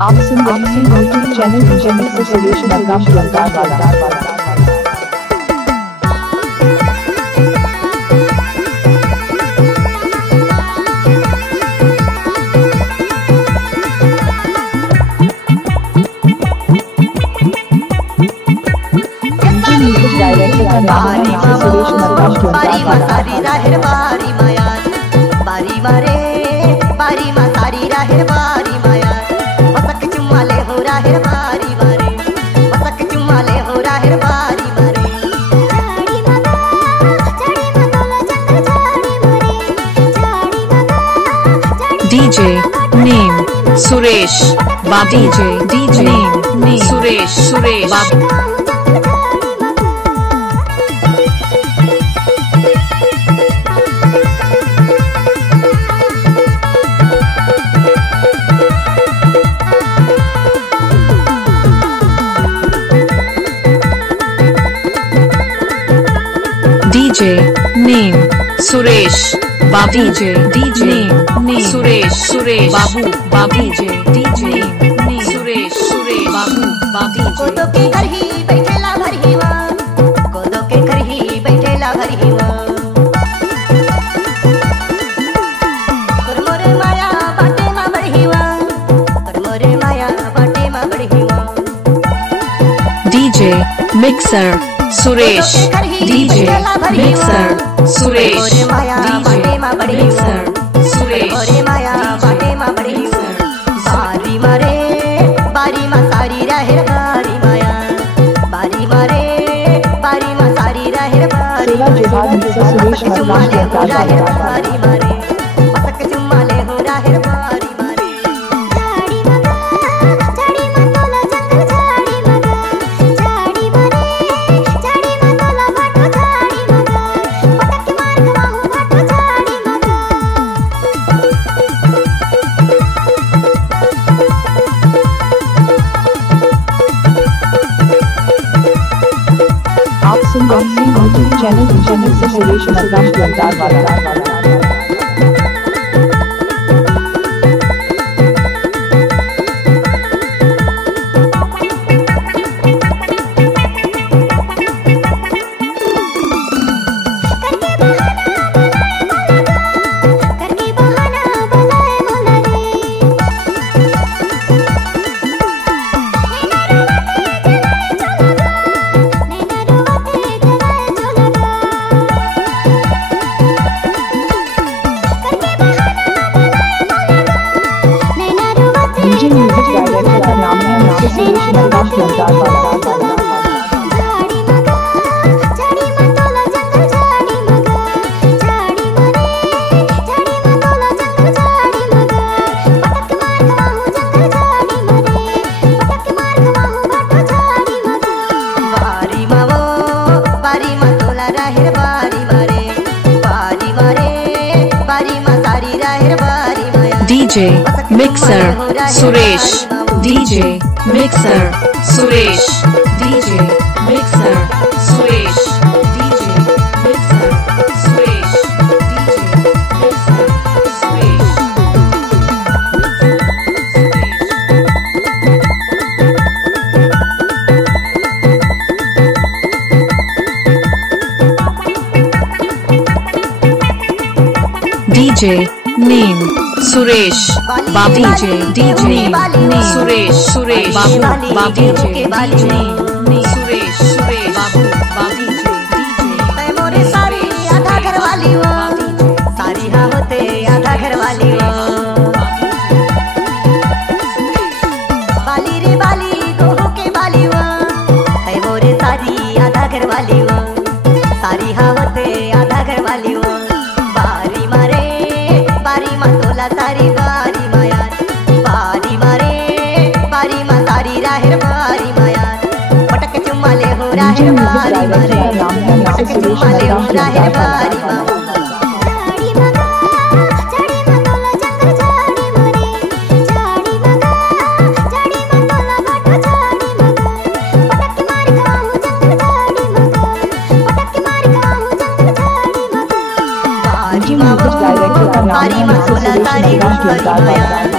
आप सुन रहे हैं यूट्यूब चैनल रिमेक्स से सुरेश मरकम वाला। डायरेक्टर का नाम है Suresh मरकम DJ name Suresh Babu DJ name Suresh Babu DJ name Suresh Babu DJ name Suresh Babu DJ name Suresh Babu कोदो के घर ही बैठेला भरहीवा कोदो के घर ही बैठेला भरहीवा करमोरे माया बाटे मा बढ़ीवा करमोरे माया बाटे मा बढ़ीवा DJ mixar Suresh DJ mixar Suresh DJ mixar Suresh ओरे माया बाटे मा बढ़ीवा बारी मारे बारी मा सारी रहर बारी माया बारी मारे बारी मा सारी रहर बारी सुरेश मरकम बारी मारे पतक चुम्माले हो रहर बारी मारे झाड़ी मगा झाड़ी मतोला जंगल झाड़ी मगा झाड़ी मारे झाड़ी मतोला बाटो झाड़ी मगा पटक मार गवाहू बाटो झाड़ी मगा आप सुन रहे हैं यूट्यूब चैनल रिमेक्स से सुरेश मरकम वाला। करके बहाना बुलाए बोला रे नैना रोवते जलाए चलगा करके बहाना नैना रोवते डीजे म्यूजिक डायरेक्टर का नाम है सुरेश मरकम वाला। झाड़ी मगा झाड़ी मतोला जंगल झाड़ी मगा झाड़ी मारे झाड़ी मतोला जंगल झाड़ी मगा पटक मार गवाहू जंगल झाड़ी मारे पटक मार गवाहू बाटो झाड़ी मगा बारी मावो बारी मतोला रहर बारी मारे बारी मा सारी रहर बारी माया DJ mixar Suresh DJ mixar Suresh DJ mixar Suresh DJ mixar Suresh DJ mixar Suresh DJ name Suresh Babu DJ name Suresh Babu DJ name Suresh Babu DJ तै मोरे सारी आधा घर वाली वो सारी हाँ होते आधा घर वाली वो बाली रे बाली गोहू के बाली वो तै मोरे सारी आधा घर वाली वो सारी हाँ होते आधा घर वाली वो बारी मारे बारी मा तोला सारी बारी माया बारी मारे बारी मा सारी राहर बारी माया पटक चुम्माले हो राहर बारी मारे पटक चुम्माले हो राहर बारी मामा झाड़ी मगा झाड़ी मतोला जंगल झाड़ी मारे झाड़ी मगा झाड़ी मतोला बाटो झाड़ी मगा पटक मार गवाहू जंगल झाड़ी मगा पटक मार गवाहू जंगल झाड़ी मगा बारी मावो बारी मतोला सारी बारी माया